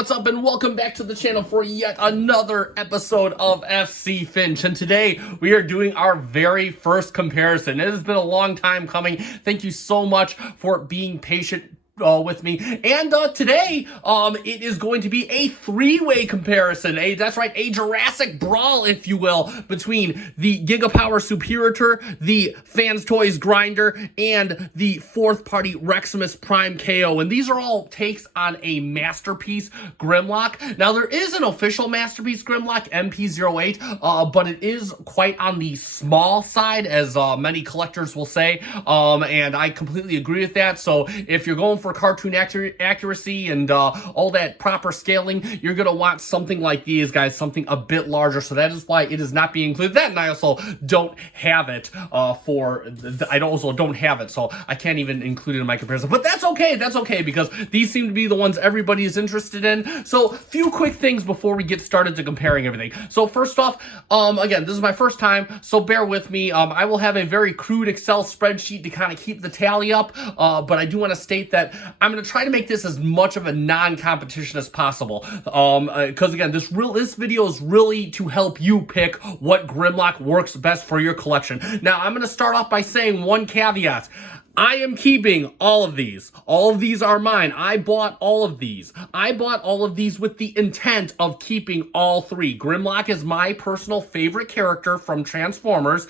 what's up, and welcome back to the channel for yet another episode of FC Finch. And today we are doing our very first comparison. It has been a long time coming. Thank you so much for being patient with me. And today it is going to be a three-way comparison. That's right, a Jurassic brawl, if you will, between the GIGAPOWER Superior, the Fans Toys Grinder, and the fourth party REXIMUS Prime KO. And these are all takes on a Masterpiece Grimlock. Now there is an official Masterpiece Grimlock, MP08, but it is quite on the small side, as many collectors will say, and I completely agree with that. So if you're going for cartoon accuracy and all that proper scaling, you're gonna want something like these guys, something a bit larger. So that is why it is not being included. That, and I also don't have it I also don't have it, so I can't even include it in my comparison. But that's okay. That's okay, because these seem to be the ones everybody is interested in. So few quick things before we get started to comparing everything. So first off, again, this is my first time, so bear with me. I will have a very crude Excel spreadsheet to kind of keep the tally up, but I do want to state that I'm going to try to make this as much of a non-competition as possible, because again, this video is really to help you pick what Grimlock works best for your collection. Now, I'm going to start off by saying one caveat. I am keeping all of these. All of these are mine. I bought all of these. I bought all of these with the intent of keeping all three. Grimlock is my personal favorite character from Transformers.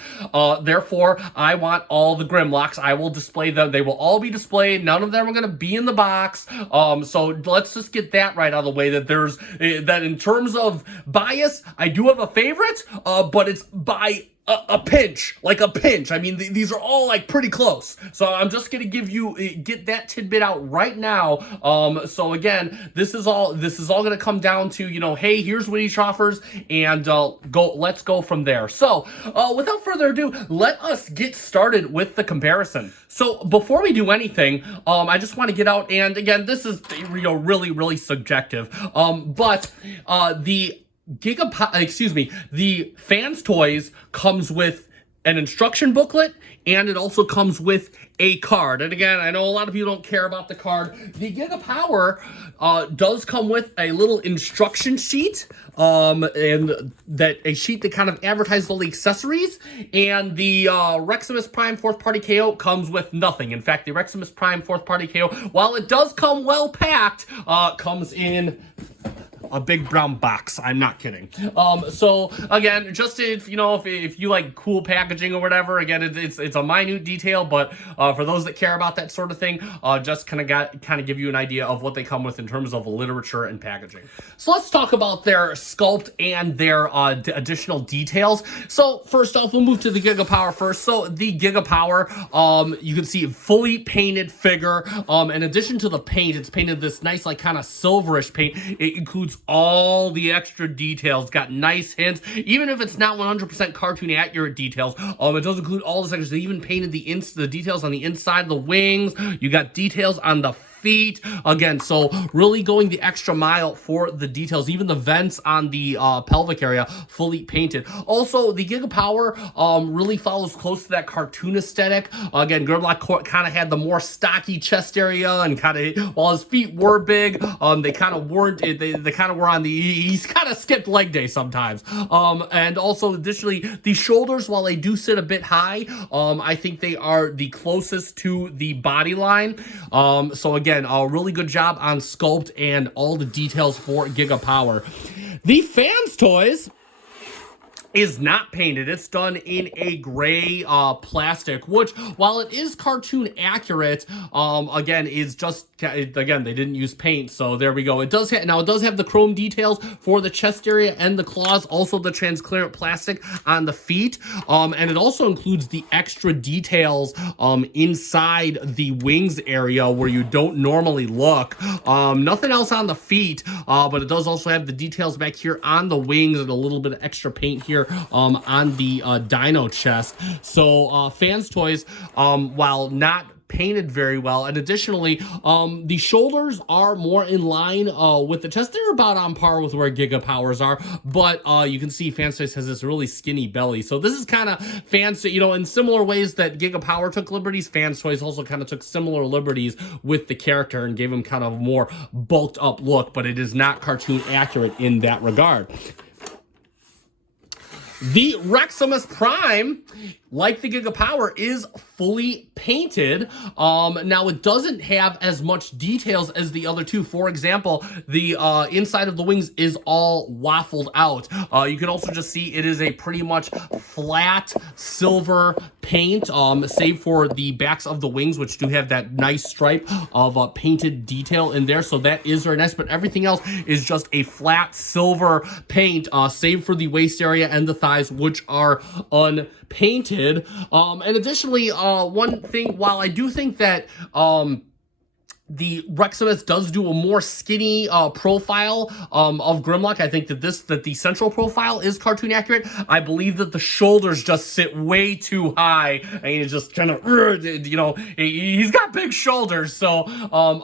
Therefore, I want all the Grimlocks. I will display them. They will all be displayed. None of them are going to be in the box. So let's just get that right out of the way, that there's that in terms of bias, I do have a favorite, but it's by a pinch, like a pinch. I mean, these are all like pretty close. So I'm just gonna get that tidbit out right now. So again, this is all gonna come down to, you know, hey, here's what each offers, and let's go from there. So without further ado, let us get started with the comparison. So before we do anything, I just want to get out, and again, this is, you know, really subjective. But the Fans Toys comes with an instruction booklet, and it also comes with a card. And again, I know a lot of you don't care about the card. The GIGAPOWER does come with a little instruction sheet, and a sheet that kind of advertises all the accessories. And the REXIMUS Prime 4th Party KO comes with nothing. In fact, the REXIMUS Prime 4th Party KO, while it does come well packed, comes in a big brown box. I'm not kidding. So again, just if you like cool packaging or whatever, again, it's a minute detail, but for those that care about that sort of thing, just kind of give you an idea of what they come with in terms of literature and packaging. So let's talk about their sculpt and their additional details. So first off, we'll move to the GIGAPOWER first. So the GIGAPOWER, you can see a fully painted figure. In addition to the paint, it's painted this nice, like, kind of silverish paint. It includes all the extra details, got nice hints, even if it's not 100% cartoon accurate details. It does include all the sections. They even painted the details on the inside of the wings. You got details on the feet. Again, so really going the extra mile for the details. Even the vents on the pelvic area, fully painted. Also, the GIGAPOWER really follows close to that cartoon aesthetic. Again, Grimlock kind of had the more stocky chest area, and kind of, while his feet were big, they kind of weren't. They kind of were on the. He's kind of skipped leg day sometimes. And also, additionally, the shoulders, while they do sit a bit high, I think they are the closest to the body line. So again, a really good job on sculpt and all the details for GIGAPOWER. The Fans Toys is not painted. It's done in a gray plastic, which, while it is cartoon accurate, again, is just, again, they didn't use paint, so there we go. It does have the chrome details for the chest area and the claws, also the transparent plastic on the feet, and it also includes the extra details inside the wings area where you don't normally look. Nothing else on the feet, but it does also have the details back here on the wings and a little bit of extra paint here on the dino chest. So Fans Toys, while not painted very well. And additionally, the shoulders are more in line with the chest. They're about on par with where GIGAPOWERs are, but you can see Fan's Toys has this really skinny belly. So this is kind of Fan's, you know, in similar ways that GIGAPOWER took liberties, Fan's Toys also kind of took similar liberties with the character and gave him kind of a more bulked up look, but it is not cartoon accurate in that regard. The REXIMUS Prime, like the GIGAPOWER, is fully painted. Now, it doesn't have as much details as the other two. For example, the inside of the wings is all waffled out. You can also just see it is a pretty much flat silver paint, save for the backs of the wings, which do have that nice stripe of painted detail in there. So that is very nice, but everything else is just a flat silver paint, save for the waist area and the thighs, which are unpainted. And additionally, one thing, while I do think that the REXIMUS does do a more skinny profile of Grimlock, I think that the central profile is cartoon accurate. I believe that the shoulders just sit way too high. I mean, it's just kind of, you know, he's got big shoulders. So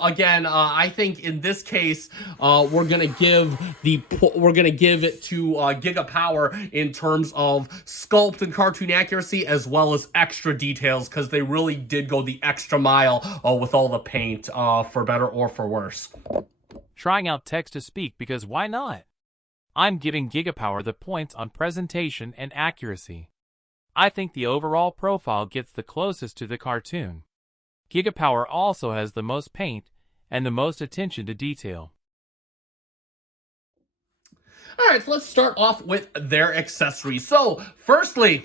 again, I think in this case, we're gonna give it to GIGAPOWER in terms of sculpt and cartoon accuracy, as well as extra details, because they really did go the extra mile with all the paint. For better or for worse. Trying out text-to-speak because why not? I'm giving GIGAPOWER the points on presentation and accuracy. I think the overall profile gets the closest to the cartoon. GIGAPOWER also has the most paint and the most attention to detail. Alright, so let's start off with their accessories. So, firstly,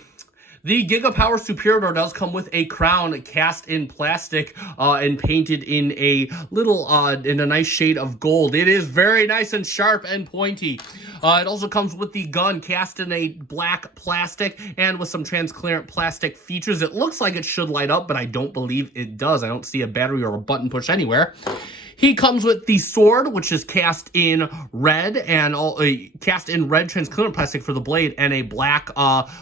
the GIGAPOWER Superior does come with a crown cast in plastic and painted in a little, in a nice shade of gold. It is very nice and sharp and pointy. It also comes with the gun cast in a black plastic and with some transparent plastic features. It looks like it should light up, but I don't believe it does. I don't see a battery or a button push anywhere. He comes with the sword, which is cast in red and cast in red transparent plastic for the blade and a black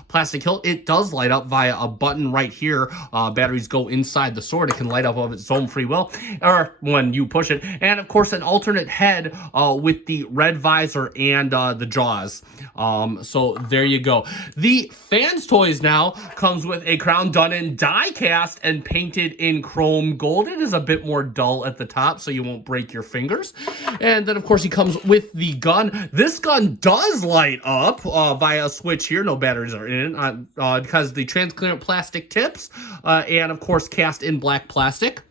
plastic hilt. It does light up via a button right here. Batteries go inside the sword. It can light up of its own free will, or when you push it. And of course, an alternate head with the red visor and the jaws. So there you go. The Fan's Toys now comes with a crown done in die cast and painted in chrome gold. It is a bit more dull at the top, so you won't break your fingers. And then of course he comes with the gun. This gun does light up via a switch here. No batteries are in it because the transparent plastic tips and of course cast in black plastic.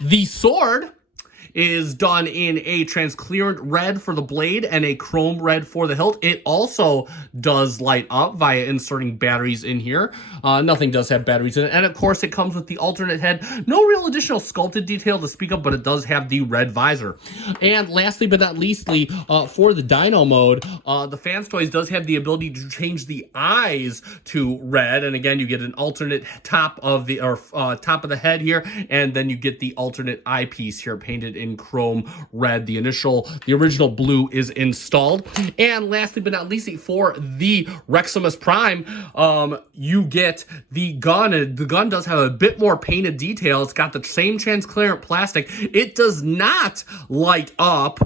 The sword is done in a transparent red for the blade and a chrome red for the hilt. It also does light up via inserting batteries in here. Nothing does have batteries in it. And of course it comes with the alternate head. No real additional sculpted detail to speak of, but it does have the red visor. And lastly but not leastly, for the Dino mode, the Fan's Toys does have the ability to change the eyes to red. And again, you get an alternate top of the the head here, and then you get the alternate eyepiece here painted in chrome red. The original blue is installed. And lastly but not least, for the REXIMUS Prime, you get the gun. The gun does have a bit more painted detail. It's got the same transparent plastic. It does not light up.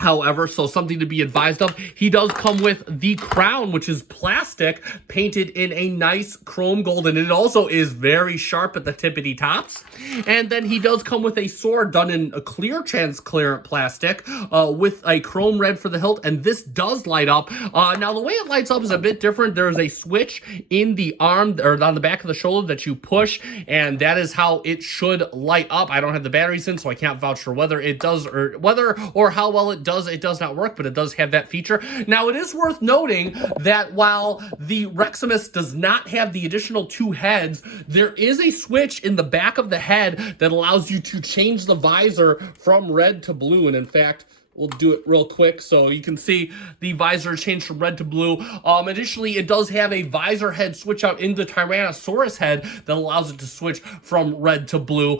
However, so something to be advised of. He does come with the crown, which is plastic, painted in a nice chrome gold, and it also is very sharp at the tippity tops. And then he does come with a sword done in a clear transparent plastic with a chrome red for the hilt, and this does light up. Now, the way it lights up is a bit different. There is a switch in the arm, or on the back of the shoulder, that you push, and that is how it should light up. I don't have the batteries in, so I can't vouch for whether it does or how well it does. It does not work, but it does have that feature. Now, it is worth noting that while the REXIMUS does not have the additional two heads, there is a switch in the back of the head that allows you to change the visor from red to blue. And in fact, We'll do it real quick so you can see the visor changed from red to blue. Additionally, it does have a visor head switch out in the Tyrannosaurus head that allows it to switch from red to blue.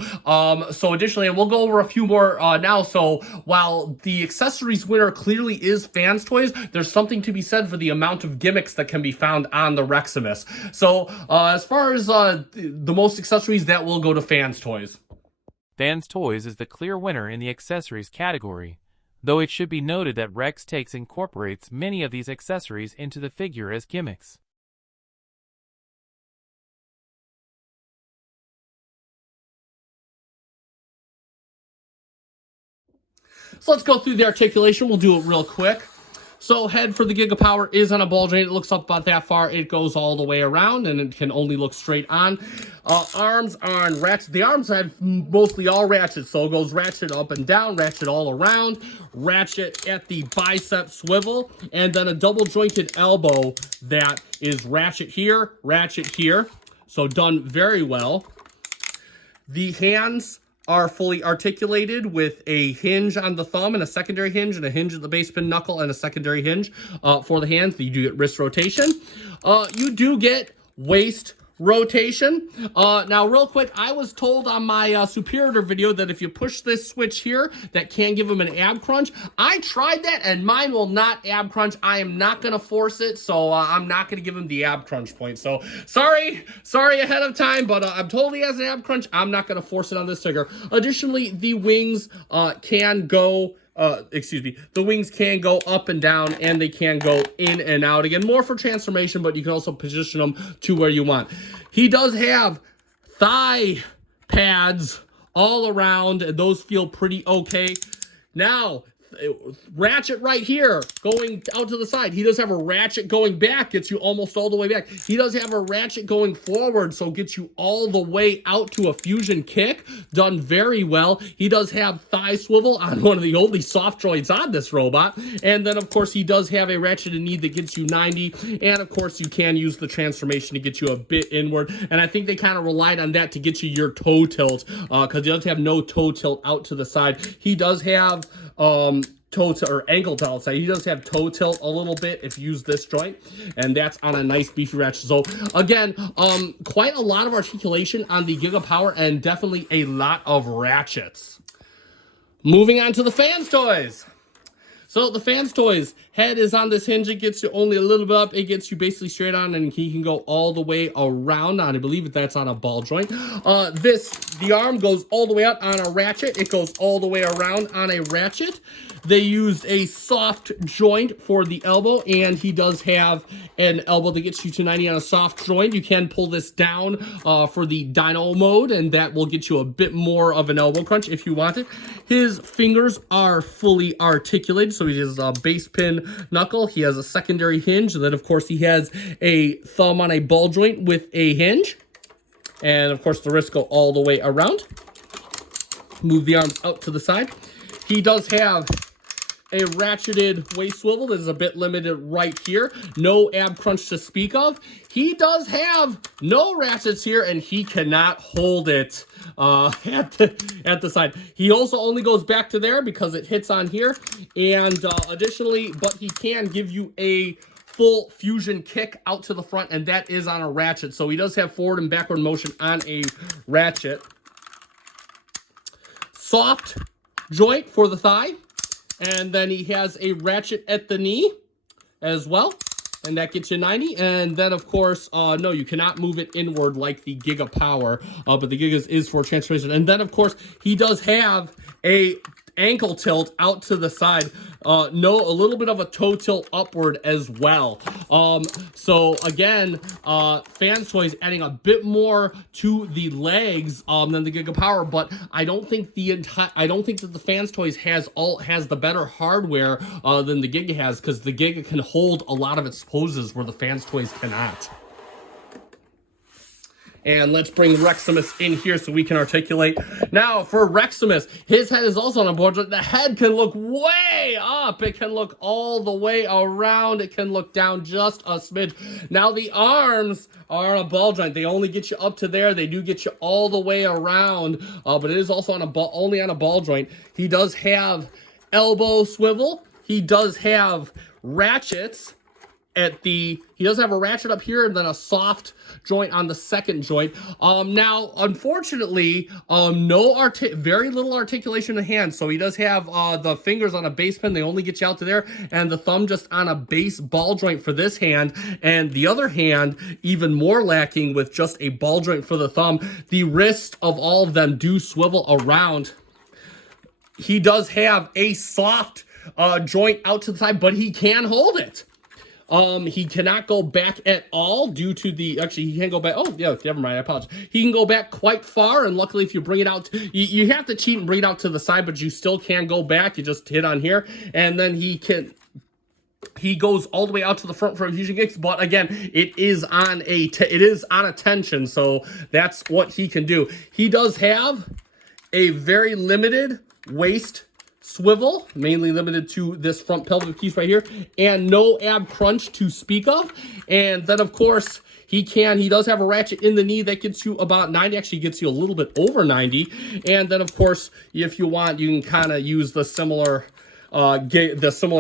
So additionally, and we'll go over a few more now. So while the accessories winner clearly is Fans Toys, there's something to be said for the amount of gimmicks that can be found on the REXIMUS. So as far as the most accessories, that will go to Fans Toys. Fans Toys is the clear winner in the accessories category, though it should be noted that Rex Takes incorporates many of these accessories into the figure as gimmicks. So let's go through the articulation. We'll do it real quick. So head for the GIGAPOWER is on a ball joint. It looks up about that far. It goes all the way around, and it can only look straight on. Arms are on ratchet. The arms have mostly all ratchet, so it goes ratchet up and down, ratchet all around, ratchet at the bicep swivel, and then a double jointed elbow that is ratchet here, so done very well. The hands are fully articulated with a hinge on the thumb and a secondary hinge, and a hinge at the base pin knuckle and a secondary hinge for the hands. You do get wrist rotation. You do get waist rotation. Now real quick, I was told on my superior video that if you push this switch here, that can give them an ab crunch. I tried that and mine will not ab crunch. I am not going to force it, so I'm not going to give him the ab crunch point. So sorry ahead of time, but I'm told he has an ab crunch. I'm not going to force it on this figure. Additionally, the wings can go the wings can go up and down, and they can go in and out. Again, more for transformation, but you can also position them to where you want. He does have thigh pads all around, and those feel pretty okay. Now, ratchet right here going out to the side. He does have a ratchet going back, gets you almost all the way back. He does have a ratchet going forward, so gets you all the way out to a fusion kick. Done very well. He does have thigh swivel on one of the only soft joints on this robot. And then, of course, he does have a ratcheted knee that gets you 90. And, of course, you can use the transformation to get you a bit inward. And I think they kind of relied on that to get you your toe tilt, because he does have no toe tilt out to the side. He does have toe tilt or ankle tilt. So he does have toe tilt a little bit if you use this joint, and that's on a nice beefy ratchet. So again, quite a lot of articulation on the GIGAPOWER, and definitely a lot of ratchets. Moving on to the Fans Toys. So the Fans Toys, head is on this hinge. It gets you only a little bit up. It gets you basically straight on, and he can go all the way around. I believe that's on a ball joint. The arm goes all the way out on a ratchet. It goes all the way around on a ratchet. They used a soft joint for the elbow, and he does have an elbow that gets you to 90 on a soft joint. You can pull this down for the dyno mode, and that will get you a bit more of an elbow crunch if you want it. His fingers are fully articulated, so he has a base pin knuckle. He has a secondary hinge, and then of course he has a thumb on a ball joint with a hinge. And of course the wrists go all the way around. Move the arms out to the side. He does have a ratcheted waist swivel that is a bit limited right here. No ab crunch to speak of. He does have no ratchets here, and he cannot hold it at the side. He also only goes back to there because it hits on here. And additionally, but he can give you a full fusion kick out to the front, and that is on a ratchet. So he does have forward and backward motion on a ratchet. Soft joint for the thigh. And then he has a ratchet at the knee as well. And that gets you 90. And then, of course, no, you cannot move it inward like the GIGAPOWER. But the Gigas is for transformation. And then, of course, he does have a ankle tilt out to the side. A little bit of a toe tilt upward as well. So again, Fans Toys adding a bit more to the legs than the GIGAPOWER, but I don't think that the Fans Toys has the better hardware than the Giga has, because the Giga can hold a lot of its poses where the Fans Toys cannot. And let's bring REXIMUS in here so we can articulate. Now, for REXIMUS, his head is also on a board. The head can look way up. It can look all the way around. It can look down just a smidge. Now, the arms are on a ball joint. They only get you up to there. They do get you all the way around, but it is also on only on a ball joint. He does have elbow swivel. He does have ratchets at the, he does have a ratchet up here and then a soft joint on the second joint. Now, unfortunately, very little articulation in the hand. So he does have the fingers on a base pin. They only get you out to there, and the thumb just on a base ball joint for this hand. And the other hand, even more lacking with just a ball joint for the thumb. The wrist of all of them do swivel around. He does have a soft joint out to the side, but he can hold it. He cannot go back at all due to the, actually he can't go back, oh yeah, never mind, I apologize. He can go back quite far, and luckily if you bring it out, you have to cheat and bring it out to the side, but you still can go back. You just hit on here, and then he goes all the way out to the front for fusion kicks, but again, it is on a tension, so that's what he can do. He does have a very limited waist swivel, mainly limited to this front pelvic piece right here, and no ab crunch to speak of. And then of course he does have a ratchet in the knee that gets you about 90, actually gets you a little bit over 90. And then of course, if you want, you can kind of use the similar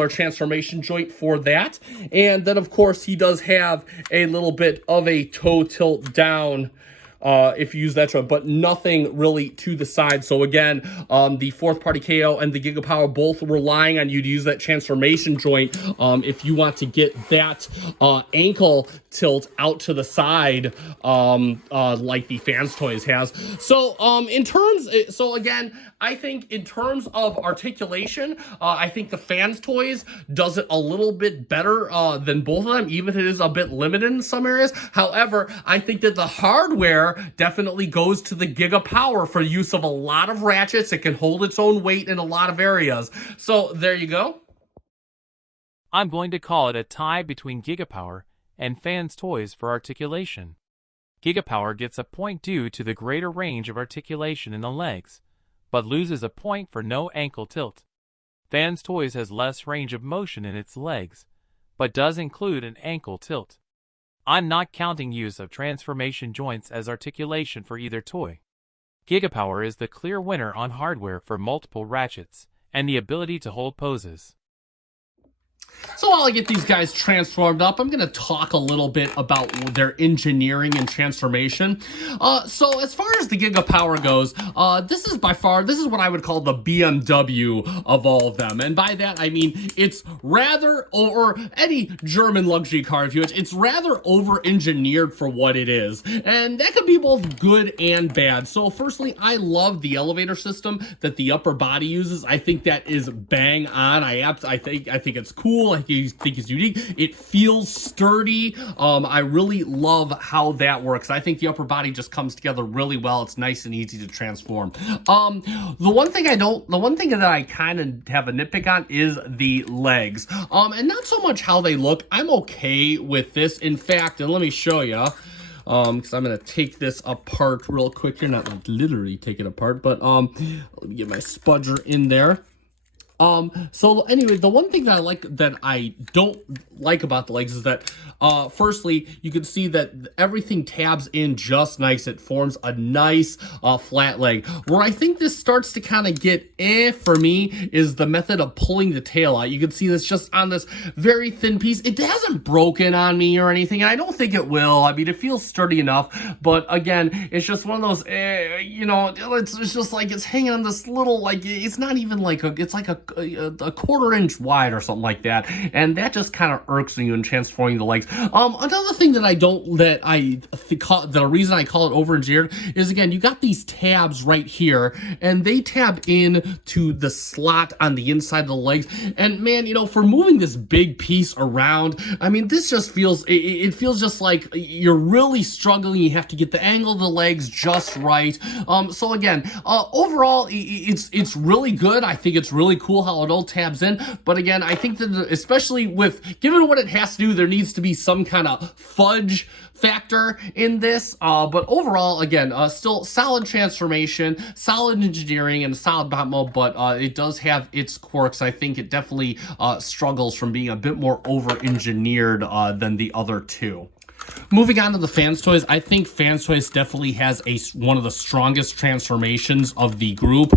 transformation joint for that. And then of course he does have a little bit of a toe tilt down if you use that joint, but nothing really to the side. So again, the fourth party KO and the GIGAPOWER both relying on you to use that transformation joint if you want to get that ankle tilt out to the side like the Fans Toys has. So again, I think in terms of articulation, I think the Fans Toys does it a little bit better than both of them, even if it is a bit limited in some areas. However, I think that the hardware definitely goes to the GIGAPOWER for use of a lot of ratchets. It can hold its own weight in a lot of areas. So there you go. I'm going to call it a tie between GIGAPOWER and Fans Toys for articulation. GIGAPOWER gets a point due to the greater range of articulation in the legs, but loses a point for no ankle tilt. Fans Toys has less range of motion in its legs, but does include an ankle tilt. I'm not counting use of transformation joints as articulation for either toy. GIGAPOWER is the clear winner on hardware for multiple ratchets and the ability to hold poses. So while I get these guys transformed up, I'm going to talk a little bit about their engineering and transformation. So as far as the GIGAPOWER goes, this is what I would call the BMW of all of them. And by that, I mean, it's rather, or any German luxury car, if you wish, it's rather over-engineered for what it is. And that could be both good and bad. So firstly, I love the elevator system that the upper body uses. I think that is bang on. I think it's cool. I think it's unique. It feels sturdy. I really love how that works. I think the upper body just comes together really well. It's nice and easy to transform. The one thing that I kind of have a nitpick on is the legs. And not so much how they look. I'm okay with this. In fact, and let me show you. Because I'm going to take this apart real quick here. Not like literally take it apart, but let me get my spudger in there. So anyway, the one thing that I don't like about the legs is that, firstly, you can see that everything tabs in just nice. It forms a nice, flat leg. Where I think this starts to kind of get for me is the method of pulling the tail out. You can see this just on this very thin piece. It hasn't broken on me or anything, and I don't think it will. I mean, it feels sturdy enough, but again, it's just one of those, you know, it's just like it's hanging on this little, like, it's not even like it's like a quarter-inch wide or something like that, and that just kind of irks you in transforming the legs. Another thing that the reason I call it over-engineered is, again, you got these tabs right here, and they tab in to the slot on the inside of the legs, and man, you know, for moving this big piece around, I mean, this just feels, it feels just like you're really struggling. You have to get the angle of the legs just right. So again, overall, it's really good. I think it's really cool how it all tabs in, but again, I think that especially given what it has to do, there needs to be some kind of fudge factor in this, but overall, again, still solid transformation, solid engineering, and a solid bot mode, but it does have its quirks. I think it definitely struggles from being a bit more over-engineered than the other two. Moving on to the Fans Toys, I think Fans Toys definitely has one of the strongest transformations of the group.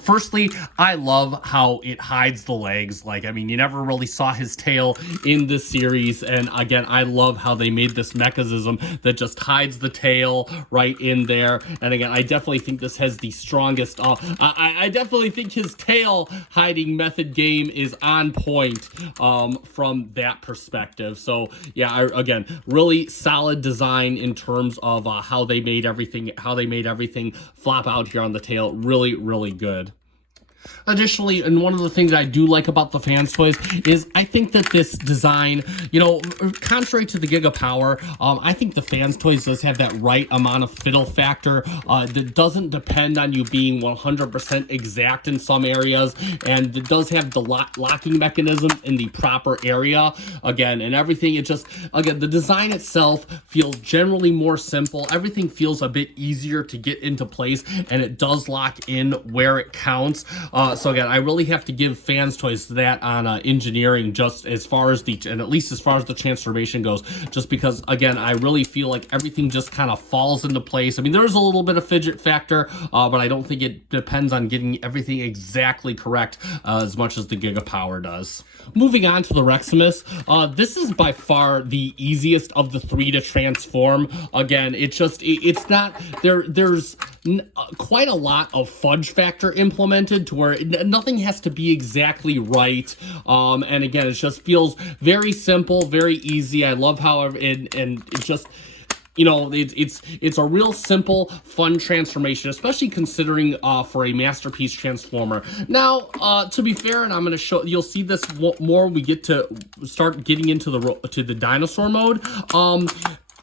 Firstly, I love how it hides the legs. Like, I mean, you never really saw his tail in the series, and again, I love how they made this mechanism that just hides the tail right in there. And again, I definitely think this has the strongest. I definitely think his tail hiding method game is on point from that perspective. So yeah, again, really solid design in terms of how they made everything flop out here on the tail. Really, really good. Additionally, and one of the things I do like about the Fans Toys is I think that this design, you know, contrary to the GIGAPOWER, I think the Fans Toys does have that right amount of fiddle factor that doesn't depend on you being 100% exact in some areas, and it does have the locking mechanism in the proper area, again, and everything. It just, again, the design itself feels generally more simple. Everything feels a bit easier to get into place, and it does lock in where it counts. So again, I really have to give Fans Toys that on engineering, just as far as and at least as far as the transformation goes, just because, again, I really feel like everything just kind of falls into place. I mean, there's a little bit of fidget factor, but I don't think it depends on getting everything exactly correct as much as the GIGAPOWER does. Moving on to the REXIMUS, this is by far the easiest of the three to transform. Again, it's not, there's quite a lot of fudge factor implemented to where nothing has to be exactly right. And again, it just feels very simple, very easy. I love how, and it's just, you know, it's a real simple, fun transformation, especially considering for a masterpiece transformer. Now, to be fair, and I'm going to show, you'll see this more when we get to start getting into the dinosaur mode.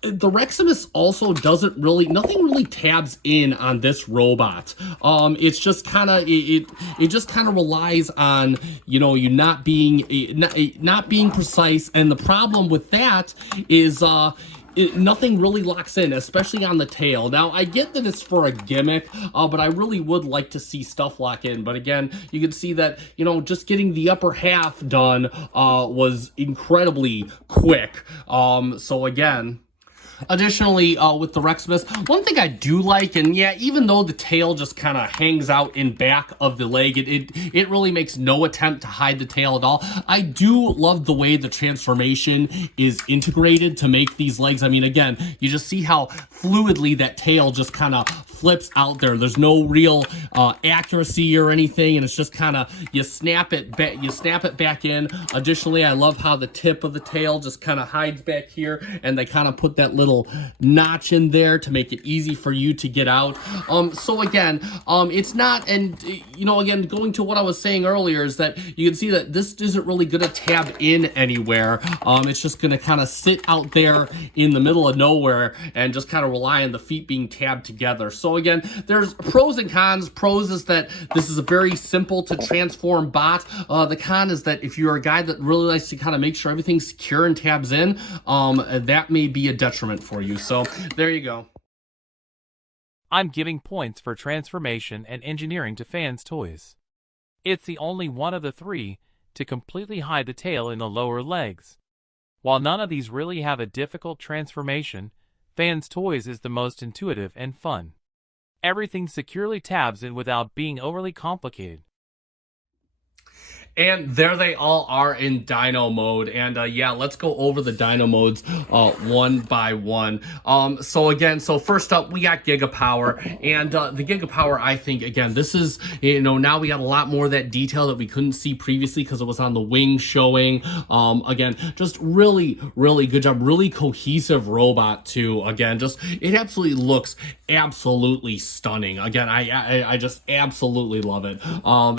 The REXIMUS also doesn't really, nothing really tabs in on this robot. It's just kind of, it just kind of relies on, you know, you not being precise. And the problem with that is, nothing really locks in, especially on the tail. Now, I get that it's for a gimmick, but I really would like to see stuff lock in. But again, you can see that, you know, just getting the upper half done was incredibly quick. So again, additionally, with the REXIMUS, one thing I do like, and yeah, even though the tail just kind of hangs out in back of the leg, it really makes no attempt to hide the tail at all. I do love the way the transformation is integrated to make these legs. I mean, again, you just see how fluidly that tail just kind of flips out there. There's no real accuracy or anything, and it's just kind of, you snap it back in. Additionally, I love how the tip of the tail just kind of hides back here, and they kind of put that little notch in there to make it easy for you to get out. So again, it's not, and you know, again, going to what I was saying earlier, is that you can see that this isn't really gonna tab in anywhere. It's just gonna kind of sit out there in the middle of nowhere and just kind of rely on the feet being tabbed together. So again, there's pros and cons. Pros is that this is a very simple to transform bot. The con is that if you're a guy that really likes to kind of make sure everything's secure and tabs in, that may be a detriment for you. So there you go. I'm giving points for transformation and engineering to Fans Toys. It's the only one of the three to completely hide the tail in the lower legs. While none of these really have a difficult transformation, Fans Toys is the most intuitive and fun. Everything securely tabs in without being overly complicated. And there they all are in dyno mode. And yeah, let's go over the dyno modes one by one. So first up, we got GIGAPOWER. And the GIGAPOWER, I think, again, this is, you know, now we got a lot more of that detail that we couldn't see previously because it was on the wing showing. Again, just really, really good job. Really cohesive robot, too. Again, just, it absolutely looks absolutely stunning. Again, I just absolutely love it.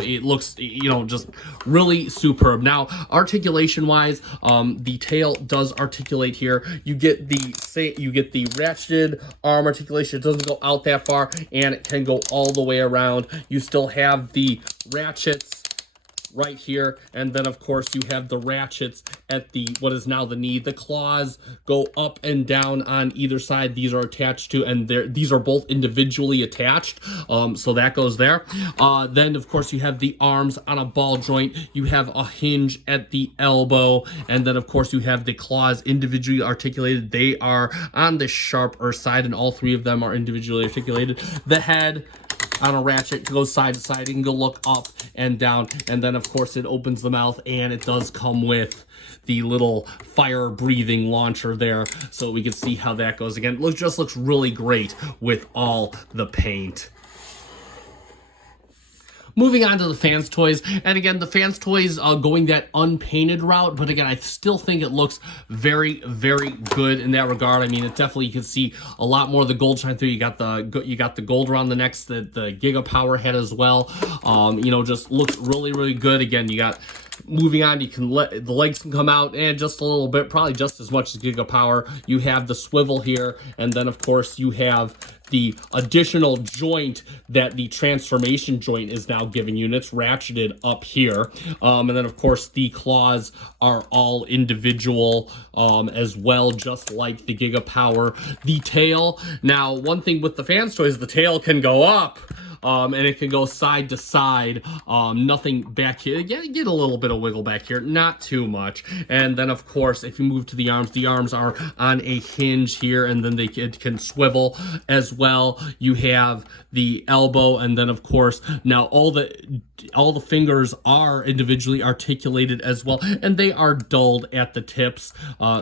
It looks, you know, just really superb. Now, articulation wise, the tail does articulate here. You get the ratcheted arm articulation. It doesn't go out that far, and it can go all the way around. You still have the ratchets right here, and then of course you have the ratchets at the what is now the knee. The claws go up and down on either side. These are attached to, and these are both individually attached, so that goes there. Then of course you have the arms on a ball joint. You have a hinge at the elbow, and then of course you have the claws individually articulated. They are on the sharper side, and all three of them are individually articulated. The head on a ratchet goes side to side. You can go look up and down, and then of course it opens the mouth, and it does come with the little fire breathing launcher there, so we can see how that goes. Again, it just looks really great with all the paint. Moving on to the fans toys, and again, the fans toys going that unpainted route, but again, I still think it looks very, very good in that regard. I mean, it definitely, you can see a lot more of the gold shine through. You got the gold around the necks, the GIGAPOWER head as well. You know, just looks really, really good. Again, you got, moving on, you can let the legs can come out and just a little bit, probably just as much as GIGAPOWER. You have the swivel here, and then of course you have the additional joint that the transformation joint is now giving you, and it's ratcheted up here. And then of course the claws are all individual as well, just like the GIGAPOWER. The tail, now one thing with the fans toys, the tail can go up. And it can go side to side, nothing back here. Get a little bit of wiggle back here, not too much. And then of course, if you move to the arms are on a hinge here, and then it can swivel as well. You have the elbow, and then of course, now all the fingers are individually articulated as well, and they are dulled at the tips.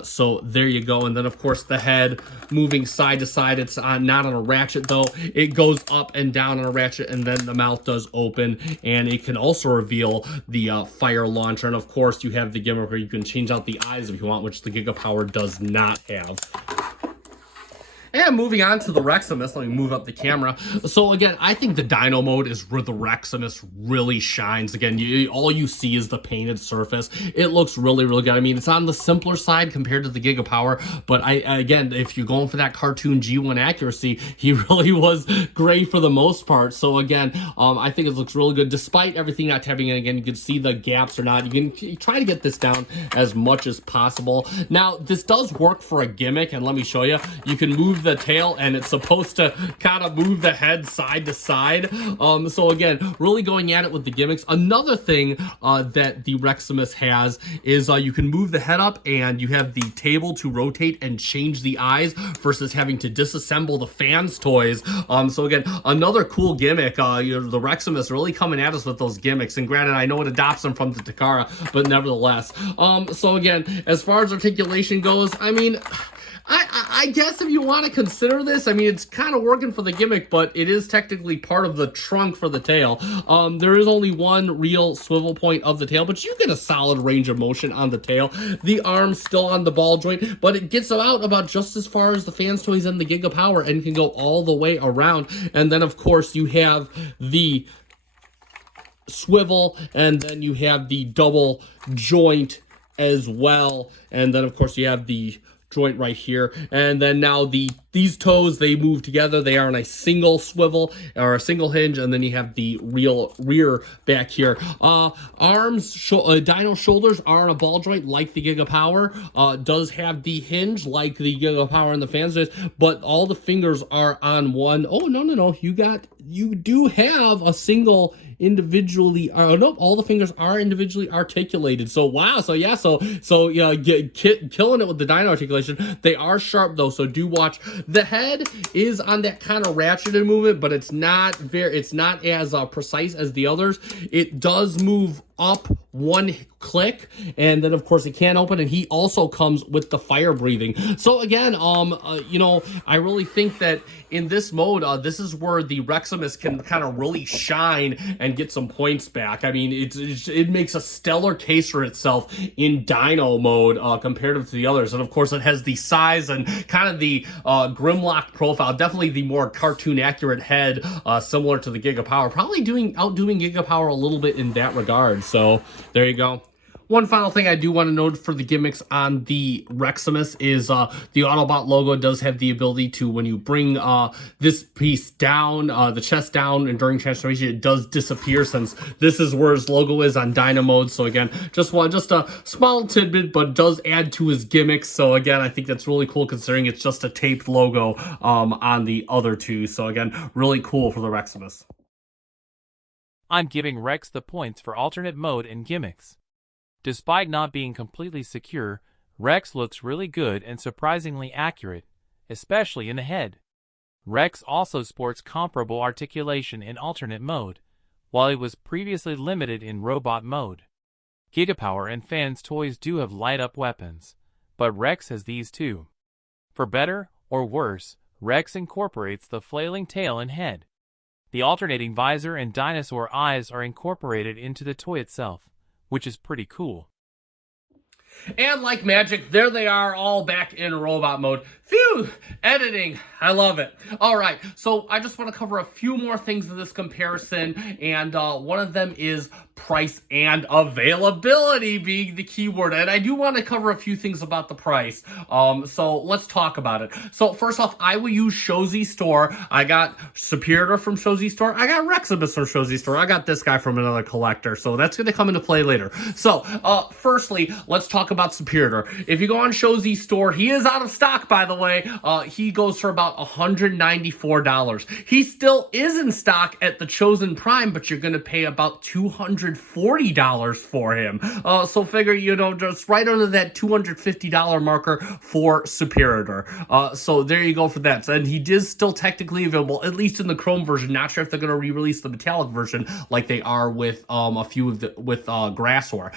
So there you go. And then of course the head moving side to side. It's not on a ratchet though. It goes up and down on a ratchet, and then the mouth does open, and it can also reveal the fire launcher. And of course you have the gimmick where you can change out the eyes if you want, which the GIGAPOWER does not have. And moving on to the REXIMUS, let me move up the camera. So again, I think the Dino mode is where the REXIMUS really shines. Again, all you see is the painted surface. It looks really, really good. I mean, it's on the simpler side compared to the GIGAPOWER, but again, if you're going for that cartoon G1 accuracy, he really was great for the most part. So again, I think it looks really good, despite everything not tapping in. Again, you can see the gaps or not. You can try to get this down as much as possible. Now, this does work for a gimmick, and let me show you. You can move the tail, and it's supposed to kind of move the head side to side. So again, really going at it with the gimmicks. Another thing that the REXIMUS has is you can move the head up, and you have the table to rotate and change the eyes versus having to disassemble the fans toys. So again, another cool gimmick. The REXIMUS really coming at us with those gimmicks, and granted, I know it adopts them from the Takara, but nevertheless. So again, as far as articulation goes, I mean, I guess if you want to consider this, I mean, it's kind of working for the gimmick, but it is technically part of the trunk for the tail. There is only one real swivel point of the tail, but you get a solid range of motion on the tail. The arm's still on the ball joint, but it gets out about just as far as the fans toys and the GIGAPOWER, and can go all the way around. And then, of course, you have the swivel, and then you have the double joint as well. And then, of course, you have the joint right here, and then now these toes, they move together. They are on a single swivel or a single hinge, and then you have the real rear back here. Arms, Dino shoulders are on a ball joint like the GIGAPOWER. Does have the hinge like the GIGAPOWER and the fans does, but all the fingers are on one. Oh, no, you do have a single individually, nope, all the fingers are individually articulated. So wow, so yeah, so yeah, killing it with the Dino articulation. They are sharp though, so do watch. The head is on that kind of ratcheted movement, but it's not as precise as the others. It does move up one click, and then of course it can't open, and he also comes with the fire breathing. So again, you know, I really think that in this mode, this is where the REXIMUS can kind of really shine and get some points back. I mean, it makes a stellar case for itself in Dino mode compared to the others, and of course it has the size and kind of the Grimlock profile, definitely the more cartoon accurate head, similar to the GIGAPOWER, probably outdoing GIGAPOWER a little bit in that regard. So there you go. One final thing I do want to note for the gimmicks on the REXIMUS is the Autobot logo does have the ability to, when you bring this piece down, the chest down, and during transformation, it does disappear, since this is where his logo is on Dyna mode. So again, just a small tidbit, but does add to his gimmicks. So again, I think that's really cool considering it's just a taped logo on the other two. So again, really cool for the REXIMUS. I'm giving Rex the points for alternate mode and gimmicks. Despite not being completely secure, Rex looks really good and surprisingly accurate, especially in the head. Rex also sports comparable articulation in alternate mode, while he was previously limited in robot mode. GIGAPOWER and Fans Toys do have light-up weapons, but Rex has these too. For better or worse, Rex incorporates the flailing tail and head. The alternating visor and dinosaur eyes are incorporated into the toy itself, which is pretty cool. And like magic, there they are, all back in robot mode. Phew! Editing. I love it. All right, so I just want to cover a few more things in this comparison, and one of them is price and availability being the keyword. And I do want to cover a few things about the price. So let's talk about it. So first off, I will use Shozy Store. I got Superior from Shozy Store. I got REXIMUS from Shozy Store. I got this guy from another collector. So that's going to come into play later. So firstly, let's talk about Superior. If you go on Shozy Store, he is out of stock, by the way. He goes for about $194. He still is in stock at the Chosen Prime, but you're going to pay about $240 for him. So figure, just right under that $250 marker for Superior. So there you go for that. And he is still technically available, at least in the Chrome version. Not sure if they're going to re-release the metallic version like they are with a few of the Grassor.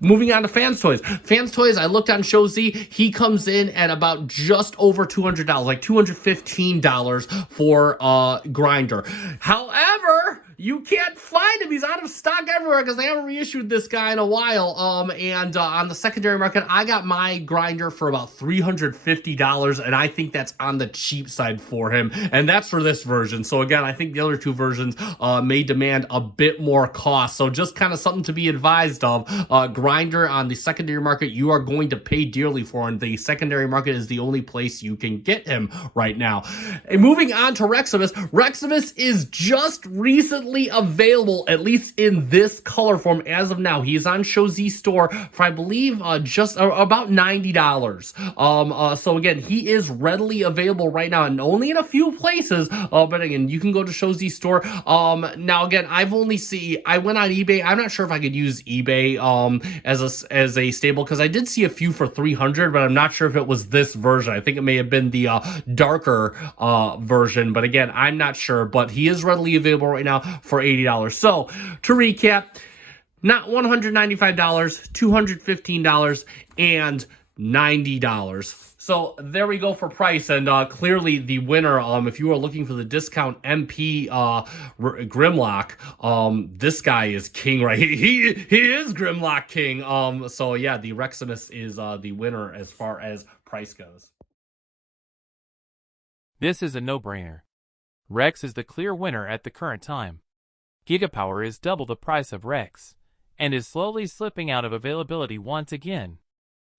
Moving on to Fans Toys. Fans Toys, I looked on Shozy. He comes in at about just over $200, like $215 for Grinder. However, you can't find him. He's out of stock everywhere because they haven't reissued this guy in a while. And on the secondary market, I got my Grinder for about $350, and I think that's on the cheap side for him. And that's for this version. So again, I think the other two versions may demand a bit more cost. So just kind of something to be advised of. Grinder on the secondary market, you are going to pay dearly for, and the secondary market is the only place you can get him right now. And moving on to REXIMUS. REXIMUS is just recently available, at least in this color form as of now. He's on Shozy Store for, I believe, just about $90. So again, he is readily available right now, and only in a few places. But again, you can go to Shozy Store. Now again, I went on eBay. I'm not sure if I could use eBay as a stable, because I did see a few for $300, but I'm not sure if it was this version. I think it may have been the darker version, but again, I'm not sure. But he is readily available right now for $80. So to recap, not $195, $215, and $90. So there we go for price, and clearly the winner, if you are looking for the discount MP Grimlock, this guy is king, right? He is Grimlock king. So yeah, the REXIMUS is the winner as far as price goes. This is a no-brainer. Rex is the clear winner at the current time. GIGAPOWER is double the price of Rex, and is slowly slipping out of availability once again.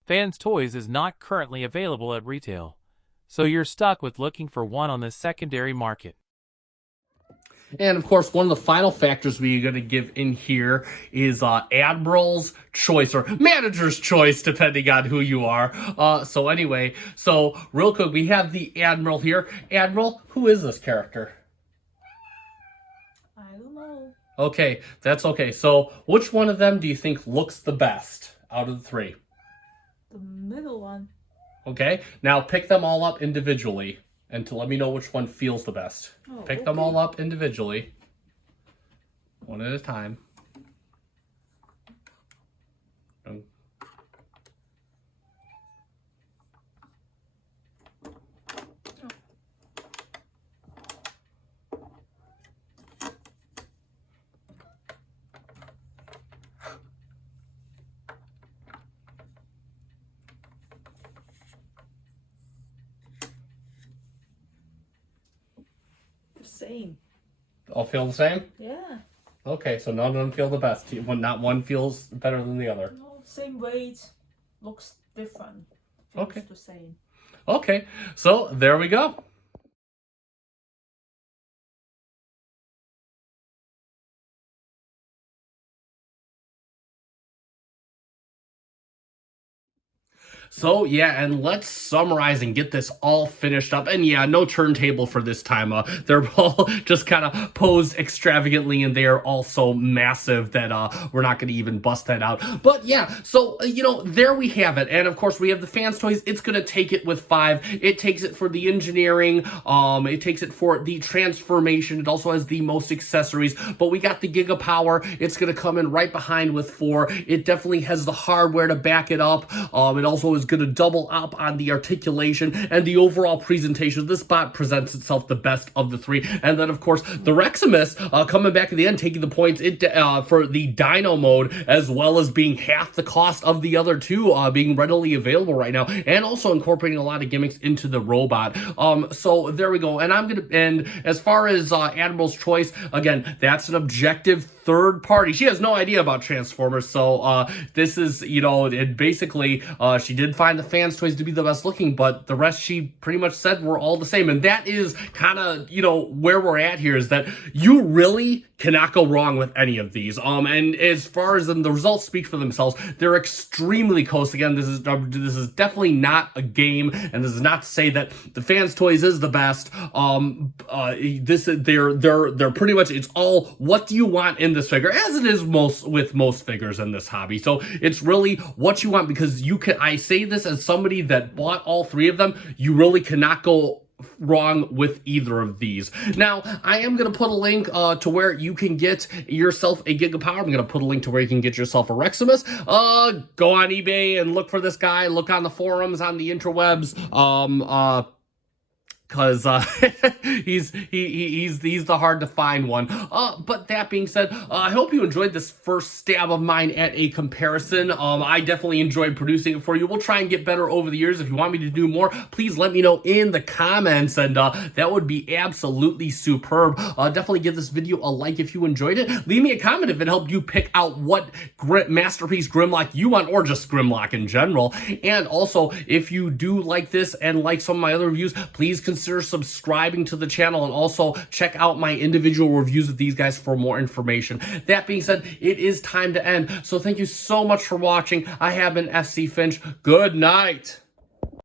Fans Toys is not currently available at retail, so you're stuck with looking for one on the secondary market. And of course, one of the final factors we're going to give in here is Admiral's choice, or manager's choice, depending on who you are. So anyway, so real quick, we have the Admiral here. Admiral, who is this character? I don't know. Okay, that's okay. So which one of them do you think looks the best out of the three? The middle one. Okay, now pick them all up individually and to let me know which one feels the best. Oh, Pick them all up individually, one at a time. Same. All feel the same? Yeah. Okay, so none of them feel the best. Not one feels better than the other. No. Same weight, looks different. Okay. Feels the same. Okay, so there we go. So yeah, and let's summarize and get this all finished up. And yeah, no turntable for this time. They're all just kind of posed extravagantly, and they are all so massive that we're not going to even bust that out. But yeah, so you know, there we have it. And of course, we have the Fans Toys. It's going to take it with 5. It takes it for the engineering. It takes it for the transformation. It also has the most accessories. But we got the GIGAPOWER. It's going to come in right behind with 4. It definitely has the hardware to back it up. It also is going to double up on the articulation and the overall presentation. This bot presents itself the best of the 3. And then, of course, the REXIMUS coming back at the end, taking the points for the Dino mode, as well as being half the cost of the other 2 being readily available right now, and also incorporating a lot of gimmicks into the robot. So there we go. And as far as Admiral's Choice, again, that's an objective third party. She has no idea about Transformers, so this is, you know, it basically, she did find the Fans Toys to be the best looking, but the rest she pretty much said were all the same. And that is kind of, you know, where we're at here, is that you really cannot go wrong with any of these. And as far as the results speak for themselves, they're extremely close. Again, this is definitely not a game, and this is not to say that the Fans Toys is the best. They're pretty much, it's all what do you want in this figure, as it is with most figures in this hobby. So it's really what you want, because you can, I say this as somebody that bought all 3 of them, you really cannot go wrong with either of these. Now, I am going to put a link to where you can get yourself a GIGAPOWER. I'm going to put a link to where you can get yourself a REXIMUS. Go on eBay and look for this guy. Look on the forums, on the interwebs. Because he's the hard to find one. But that being said, I hope you enjoyed this first stab of mine at a comparison. I definitely enjoyed producing it for you. We'll try and get better over the years. If you want me to do more, please let me know in the comments, and that would be absolutely superb. Definitely give this video a like if you enjoyed it. Leave me a comment if it helped you pick out what Masterpiece Grimlock you want, or just Grimlock in general. And also, if you do like this and like some of my other reviews, please consider subscribing to the channel, and also check out my individual reviews of these guys for more information. That being said, it is time to end. So thank you so much for watching. I have been SC Finch. Good night.